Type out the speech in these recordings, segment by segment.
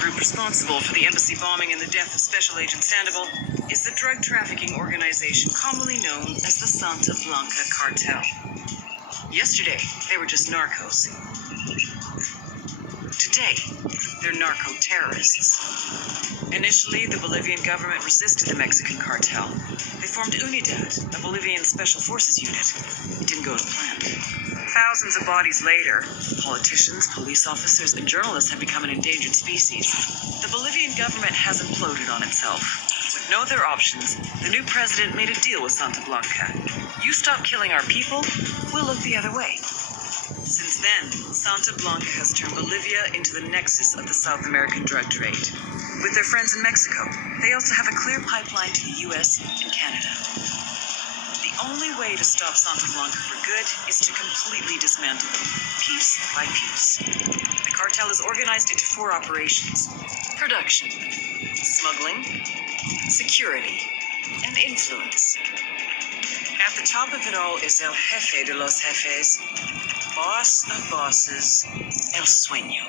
group responsible for the embassy bombing and the death of Special Agent Sandoval is the drug trafficking organization commonly known as the Santa Blanca Cartel. Yesterday, they were just narcos. Today, they're narco-terrorists. Initially, the Bolivian government resisted the Mexican cartel. They formed UNIDAD, a Bolivian special forces unit. It didn't go as planned. Thousands of bodies later, politicians, police officers, and journalists have become an endangered species. The Bolivian government has imploded on itself. With no other options, the new president made a deal with Santa Blanca. You stop killing our people, we'll look the other way. Since then, Santa Blanca has turned Bolivia into the nexus of the South American drug trade. With their friends in Mexico, they also have a clear pipeline to the US and Canada. The only way to stop Santa Blanca for good is to completely dismantle them, piece by piece. The cartel is organized into 4 operations: production, smuggling, security, and influence. At the top of it all is El Jefe de los Jefes, boss of bosses, El Sueño.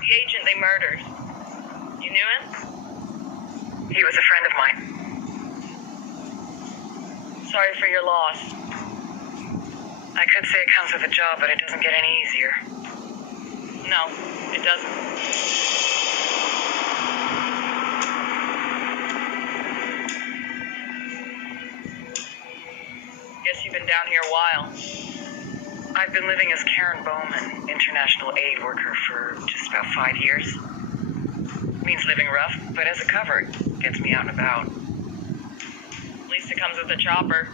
The agent they murdered. You knew him? He was a friend of mine. Sorry for your loss. I could say it comes with a job, but it doesn't get any easier. No, it doesn't. Guess you've been down here a while. I've been living as Karen Bowman, international aid worker, for just about 5 years. Means living rough, but as a cover, it gets me out and about. At least it comes with a chopper.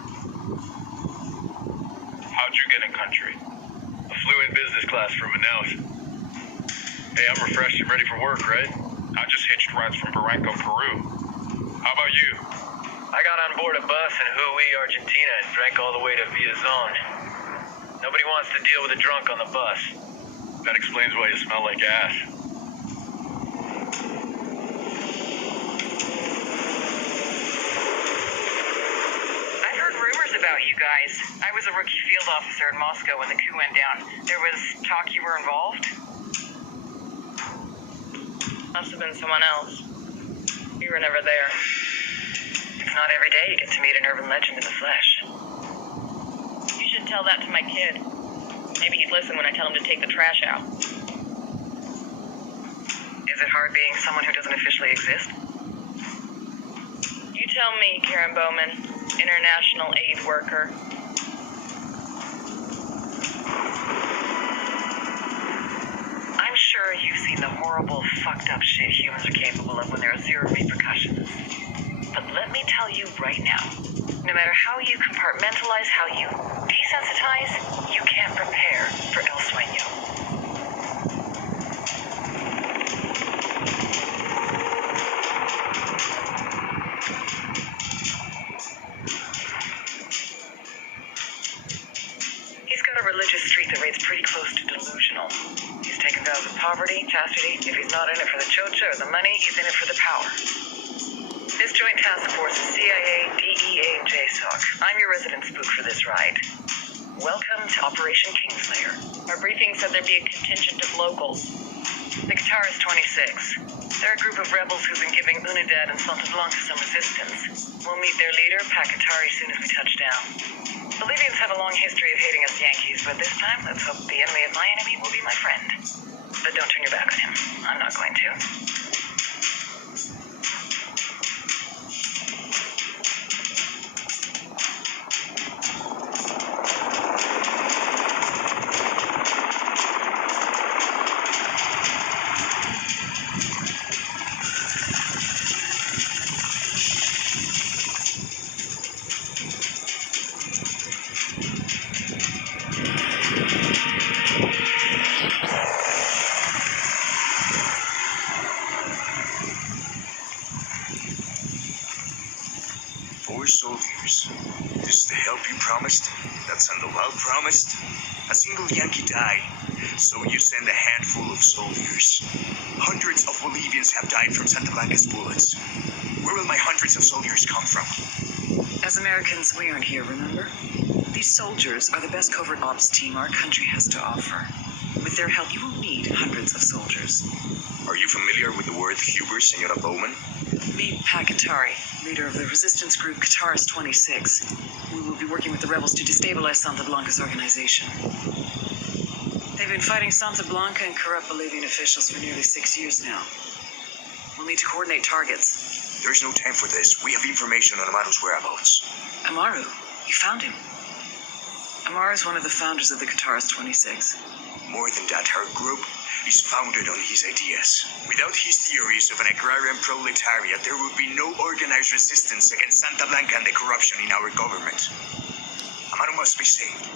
How'd you get in country? I flew in business class from Manaus. Hey, I'm refreshed and ready for work, right? I just hitched rides from Barranco, Peru. How about you? I got on board a bus in Hui, Argentina, and drank all the way to Villazon. Nobody wants to deal with a drunk on the bus. That explains why you smell like ash. you guys. I was a rookie field officer in Moscow when the coup went down. There was talk you were involved? Must have been someone else. You were never there. It's not every day you get to meet an urban legend in the flesh. You should tell that to my kid. Maybe he'd listen when I tell him to take the trash out. Is it hard being someone who doesn't officially exist? You tell me, Karen Bowman, international aid worker. I'm sure you've seen the horrible, fucked up shit humans are capable of when there are zero repercussions. But let me tell you right now, no matter how you compartmentalize, how you desensitize, you can't prepare for El Sueño. He's got a religious streak that rates pretty close to delusional. He's taken vows of poverty, chastity. If he's not in it for the chocha or the money, he's in it for the power. This joint task force is CIA, DEA, and JSOC. I'm your resident spook for this ride. Welcome to Operation Kingslayer. Our briefing said there'd be a contingent of locals. The Guitarist 26. They're a group of rebels who've been giving Unidad and Santa Blanca some resistance. We'll meet their leader, Pakatari, soon as we touch down. Bolivians have a long history of hating us Yankees, but this time, let's hope the enemy of my enemy will be my friend. But don't turn your back on him. I'm not going to. Soldiers. This is the help you promised? That Sandoval promised? A single Yankee died, so you send a handful of soldiers. Hundreds of Bolivians have died from Santa Blanca's bullets. Where will my hundreds of soldiers come from? As Americans, we aren't here, remember? These soldiers are the best covert ops team our country has to offer. With their help, you won't need hundreds of soldiers. Are you familiar with the word Huber, Senora Bowman? Meet Pakatari, leader of the resistance group Guitarist 26. We will be working with the rebels to destabilize Santa Blanca's organization. They've been fighting Santa Blanca and corrupt Bolivian officials for nearly 6 years now. We'll need to coordinate targets. There's no time for this. We have information on Amaru's whereabouts. Amaru? You found him? Amaru is one of the founders of the Guitarist 26. More than that, her group is founded on his ideas. Without his theories of an agrarian proletariat, there would be no organized resistance against Santa Blanca and the corruption in our government. Amaru must be saved.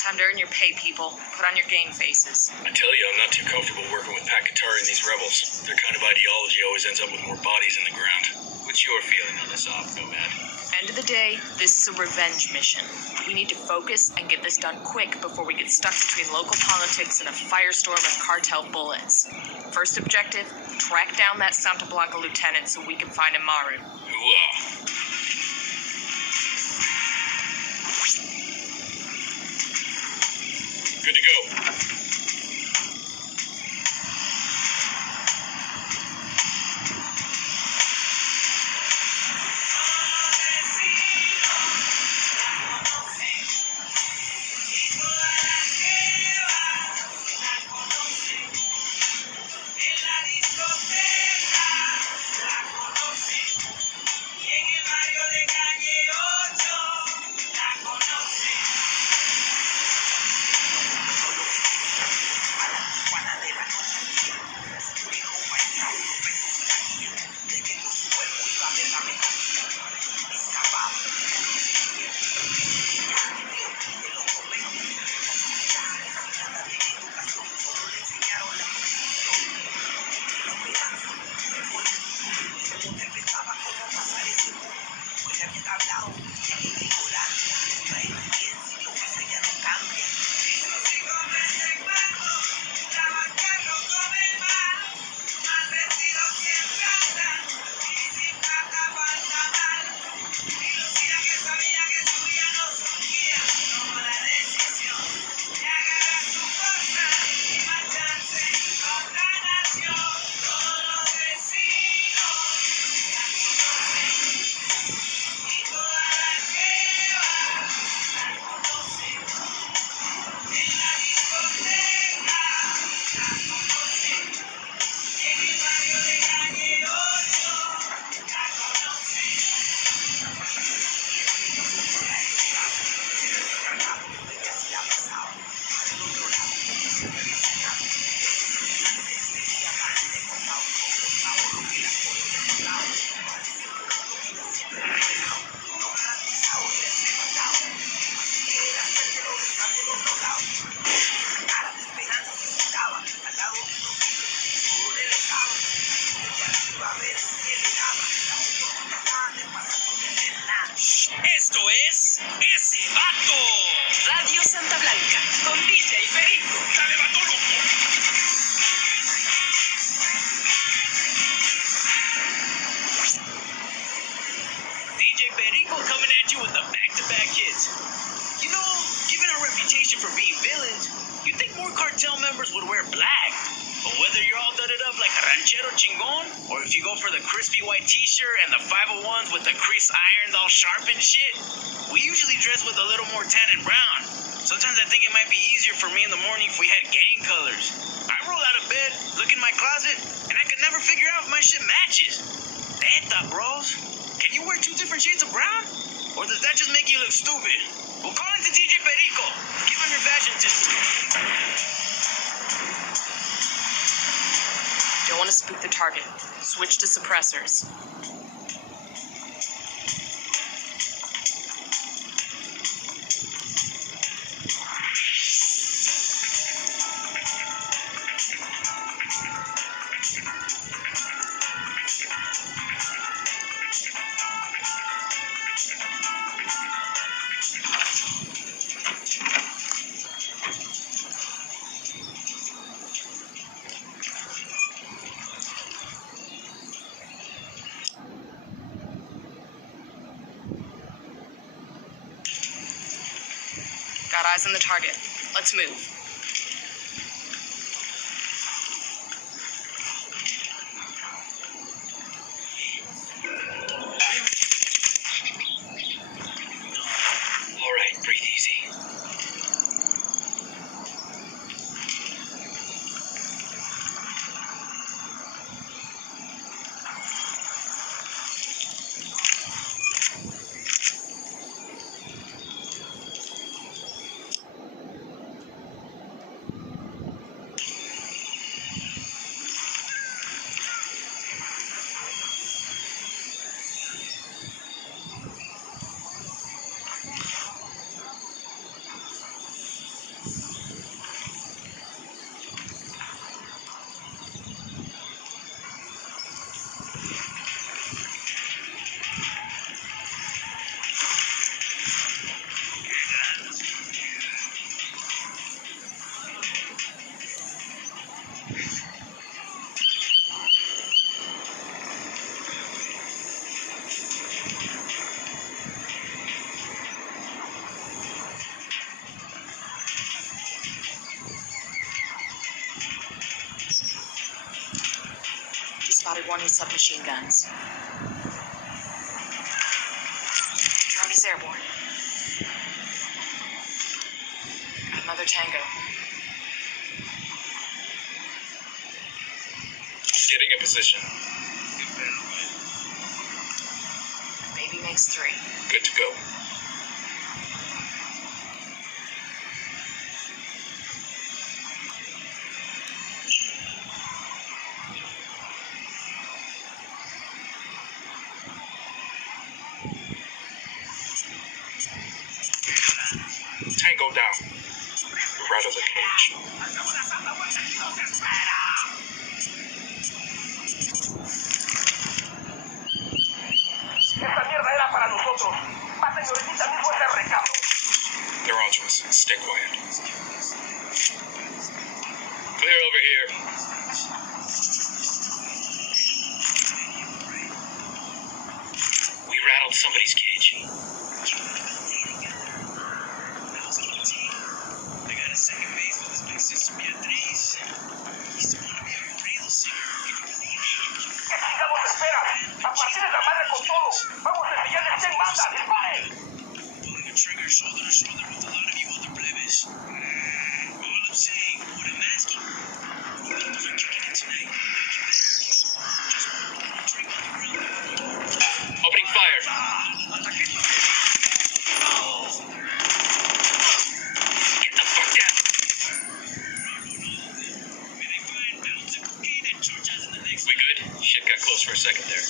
Time to earn your pay, people. Put on your game faces. I tell you, I'm not too comfortable working with Pakatari and these rebels. Their kind of ideology always ends up with more bodies in the ground. What's your feeling on this op, Nomad? End of the day, this is a revenge mission. We need to focus and get this done quick before we get stuck between local politics and a firestorm of cartel bullets. First objective, track down that Santa Blanca lieutenant so we can find Amaru. Hooah. Good to go. Radio Santa Blanca, con DJ Perico. ¡Dale, vato loco! DJ Perico coming at you with the back-to-back hits. You know, given our reputation for being villains, you'd think more cartel members would wear black. But whether you're all dudded up like a ranchero chingon, or if you go for the crispy white t-shirt and the 501s with the crease irons all sharp and shit, we usually dress with a little more tan and brown. Sometimes I think it might be easier for me in the morning if we had gang colors. I roll out of bed, look in my closet, and I could never figure out if my shit matches. Neta, bros. Can you wear two different shades of brown? Or does that just make you look stupid? Well, call into DJ Perico. Give him your fashion tips. Don't want to spook the target. Switch to suppressors. Got eyes on the target. Let's move. All right, breathe easy. Spotted one with submachine guns. Drone is airborne. Got another tango. Getting in position. Baby makes 3. Good to go. Tango down. We're out of the cage. Esta mierda era para nosotros. Pasen ahorita mismo ese recado. They're on to us. Stay quiet. Clear over here. We rattled somebody's cage. I got a second base with his big sister Beatriz. Used to want to be a real singer. ¿Qué chingados espera? A partir de la madre con todo. Vamos a enviar el 100 banda. ¡Disparen! Pulling the trigger shoulder to shoulder with a lot of you other plebes. All I'm saying, what I'm asking, you guys are kicking it tonight. Just one little drink on the grill. Opening fire. Get the fuck down. We good? Shit got close for a second there.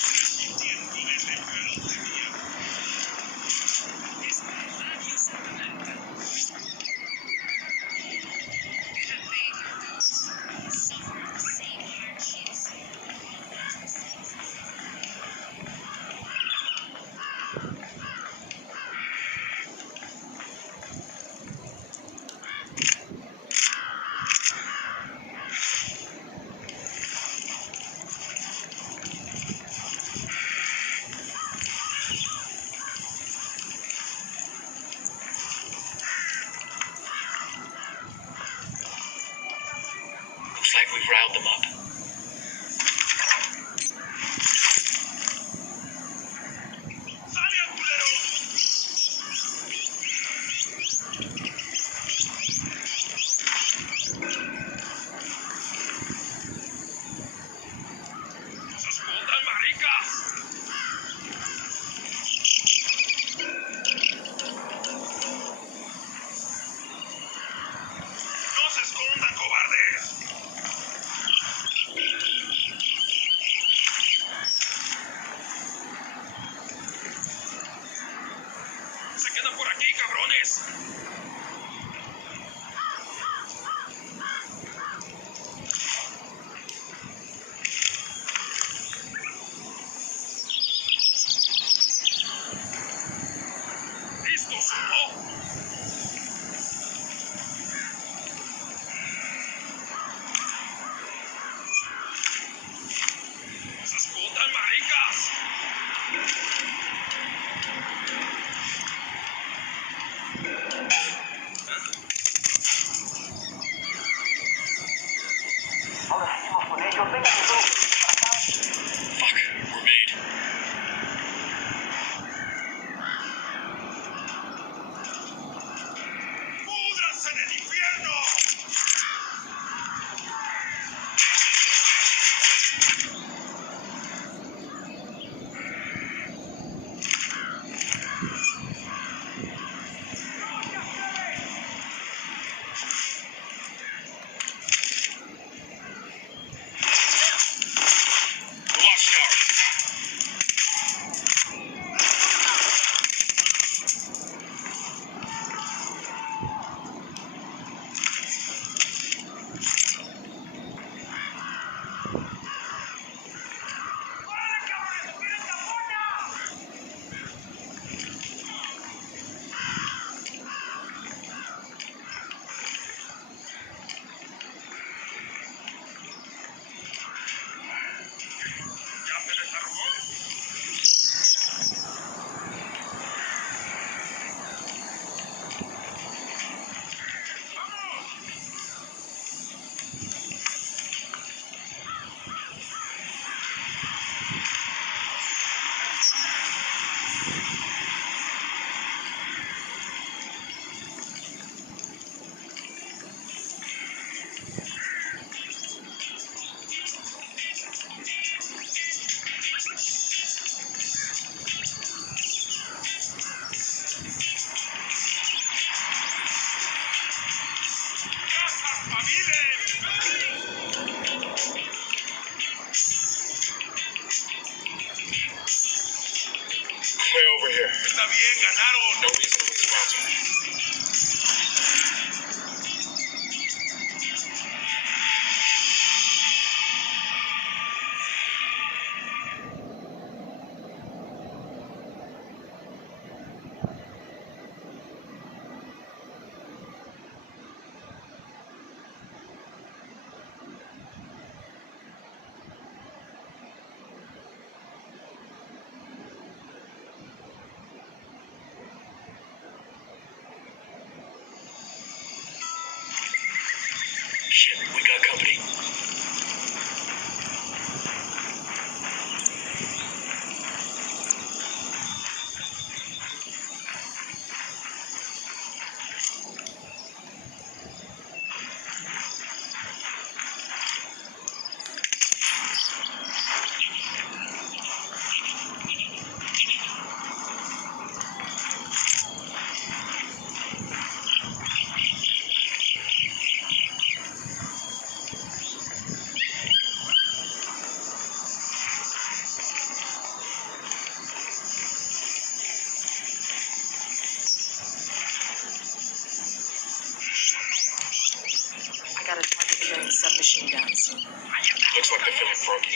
Shit, we got company. Submachine guns. Looks like they're feeling froggy.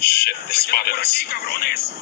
Shit, they spotted us.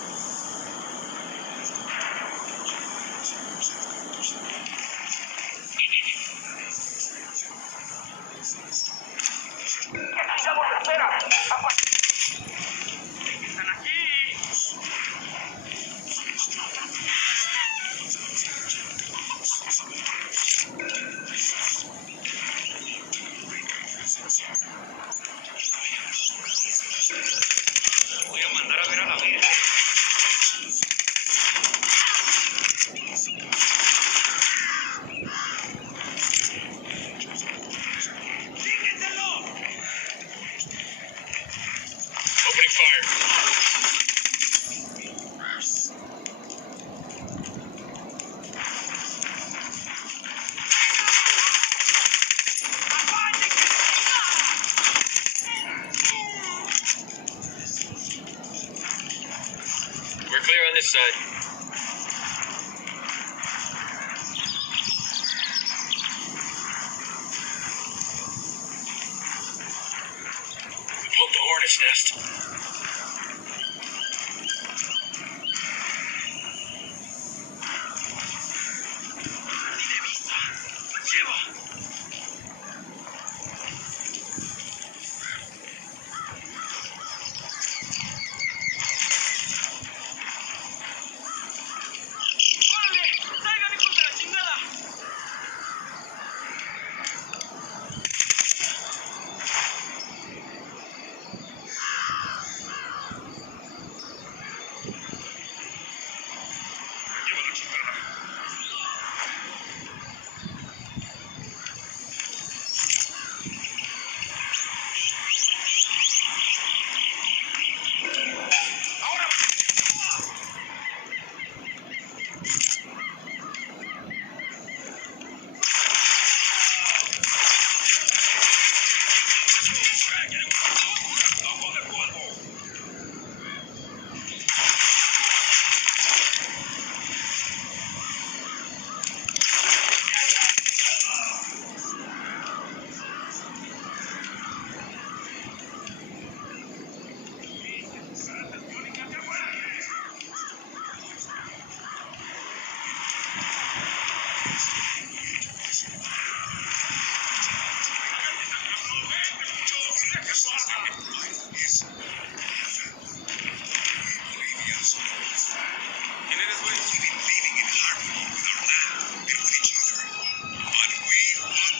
side. Poke the hornet's nest.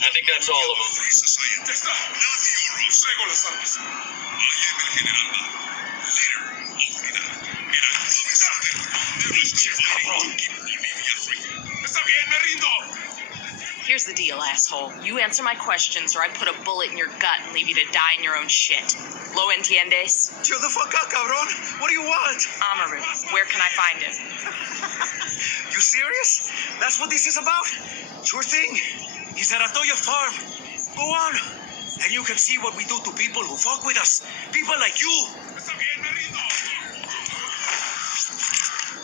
I think that's all of them. Here's the deal, asshole. You answer my questions or I put a bullet in your gut and leave you to die in your own shit. Lo entiendes? Chill the fuck out, cabron. What do you want? Amaru, where can I find him? You serious? That's what this is about? Sure thing. He's at Atoya Farm. Go on. And you can see what we do to people who fuck with us. People like you.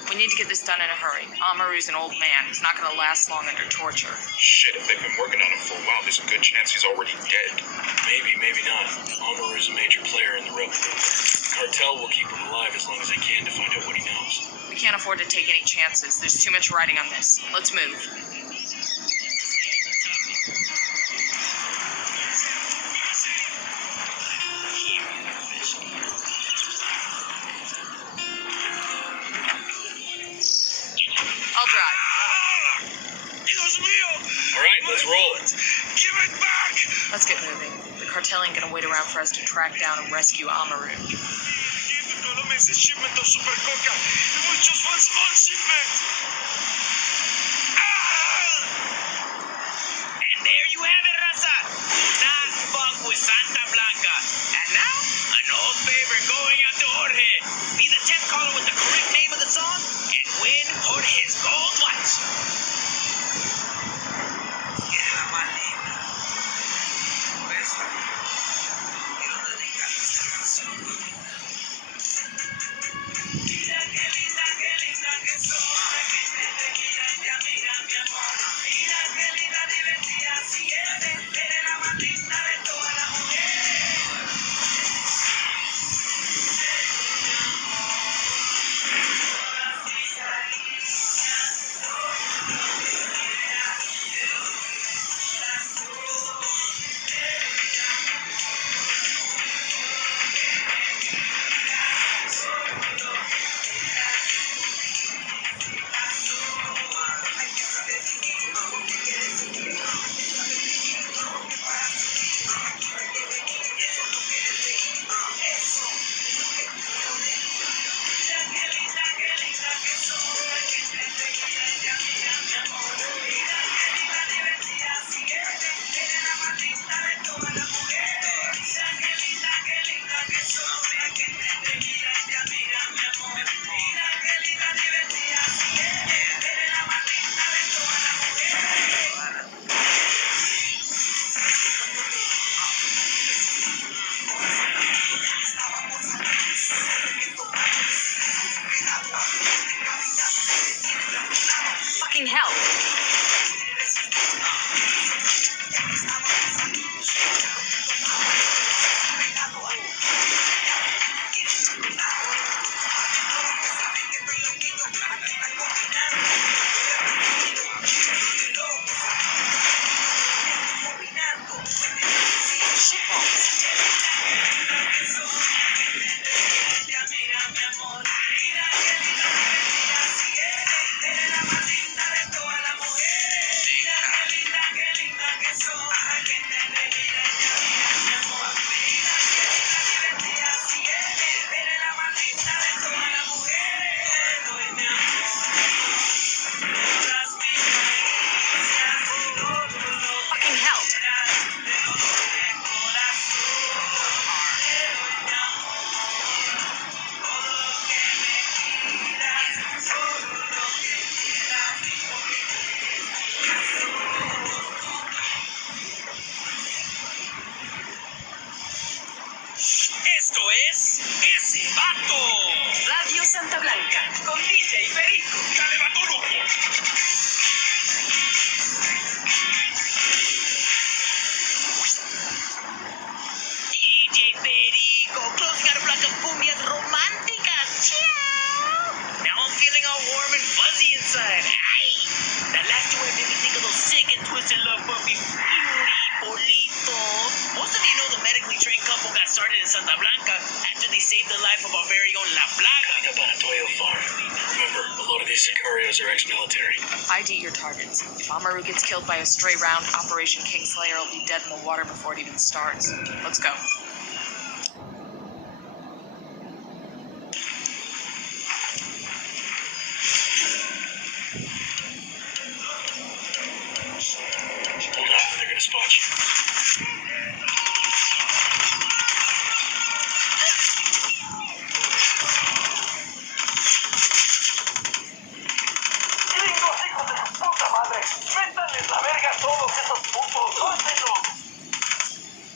We need to get this done in a hurry. Amaru's an old man. He's not gonna last long under torture. Shit, if they've been working on him for a while, there's a good chance he's already dead. Maybe, maybe not. Amaru's a major player in the rebel movement. Cartel will keep him alive as long as they can to find out what he knows. We can't afford to take any chances. There's too much riding on this. Let's move. I'll drive. All right, let's roll. Give it back! Let's get moving. The cartel ain't gonna wait around for us to track down and rescue Amaru. Ese shipment of super coca. It was just one small shipment. And there you have it, Raza. Not fuck with Santa Blanca. And now, an old favor going out to Jorge. Be the 10th caller with the correct name of the song and win Jorge's gold watch. Fucking hell. Esto es Ese Vato. Radio Santa Blanca, con DJ Perico. ¡Dale, vato loco! DJ Perico, closing out a block of cumbias románticas. Ciao. Now I'm feeling all warm and fuzzy inside. Ay, that last duet made me think of those sick and twisted love puppy beauty, Polito. Most of you know the medically trained couple got started in Santa Blanca after they saved the life of our very own La Plaga. Coming up on a Toyo farm. Remember, a lot of these sicarios are ex-military. ID your targets. If Amaru gets killed by a stray round, Operation Kingslayer will be dead in the water before it even starts. Let's go. Hold up, they're gonna spot you.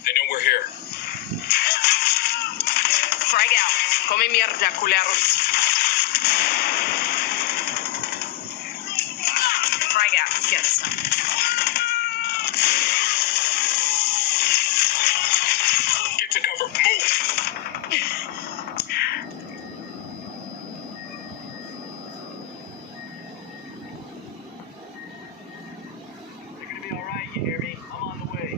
They know we're here. Frag out. Come mierda, culeros. Frag out. Get some. Get to cover. Move! You're gonna be alright, you hear me? I'm on the way.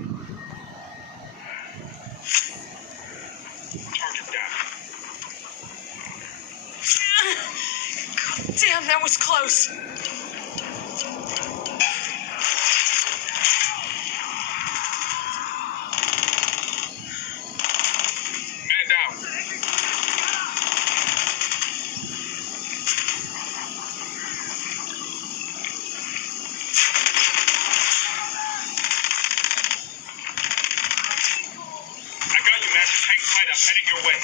Target down. God damn, that was close. Man down. I got you, man. Just hang tight. I'm heading your way.